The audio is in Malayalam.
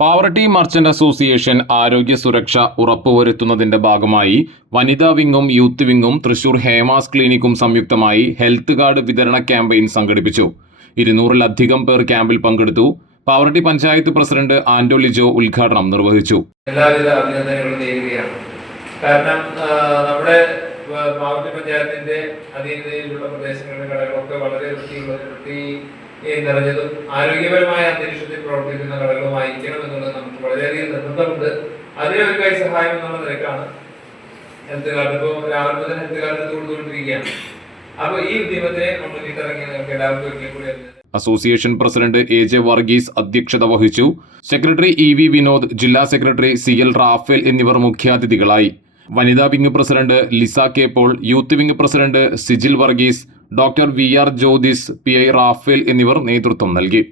പാവർട്ടി മർച്ചന്റ് അസോസിയേഷൻ ആരോഗ്യ സുരക്ഷ ഉറപ്പുവരുത്തുന്നതിന്റെ ഭാഗമായി വനിതാ വിങ്ങും യൂത്ത് വിങ്ങും തൃശൂർ ഹേമാസ് ക്ലിനിക്കും സംയുക്തമായി ഹെൽത്ത് കാർഡ് വിതരണ ക്യാമ്പയിൻ സംഘടിപ്പിച്ചു. 200-ലധികം പേർ ക്യാമ്പിൽ പങ്കെടുത്തു. പാവർട്ടി പഞ്ചായത്ത് പ്രസിഡന്റ് ആന്റോ ലിജോ ഉദ്ഘാടനം നിർവഹിച്ചു. എല്ലാവിധ അഭിനന്ദനങ്ങളും നേരുകയാണ്. കാരണം നമ്മുടെ പാവർട്ടി പഞ്ചായത്തിന്റെ അധീനതയിലുള്ള പ്രദേശങ്ങളിലെ കടകളൊക്കെ വളരെ വൃത്തി നിറഞ്ഞതും ആരോഗ്യപരമായ അന്തരീക്ഷത്തിൽ പ്രവർത്തിക്കുന്ന ഘടകമായിരിക്കണം എന്നുള്ളത് നമുക്ക് വളരെയധികം നിർബന്ധമുണ്ട്. അതിനൊരു കൈ സഹായം എന്നുള്ള നിലക്കാണ് ഹെൽത്ത് കാർഡ്. ഇപ്പോൾ രാവിലെ മുതൽ ഹെൽത്ത് കാർഡ് കൊടുത്തുകൊണ്ടിരിക്കുകയാണ്. അപ്പോൾ ഈ ഉദ്യമത്തിനെ നമ്മൾ ഇറങ്ങിയ നിങ്ങൾക്ക് എല്ലാവർക്കും ഒരിക്കൽ കൂടി അസോസിയേഷൻ പ്രസിഡന്റ് എ.ജെ. വർഗീസ് അധ്യക്ഷത വഹിച്ചു. സെക്രട്ടറി ഇ.വി. വിനോദ്, ജില്ലാ സെക്രട്ടറി സി.എൽ. റാഫേൽ എന്നിവർ മുഖ്യാതിഥികളായി. വനിതാ wing president Lisa K Paul, youth wing president Sijil Varghese, doctor VR. Jyothis, PI. Raphael എന്നിവർ നേതൃത്വം നൽകി.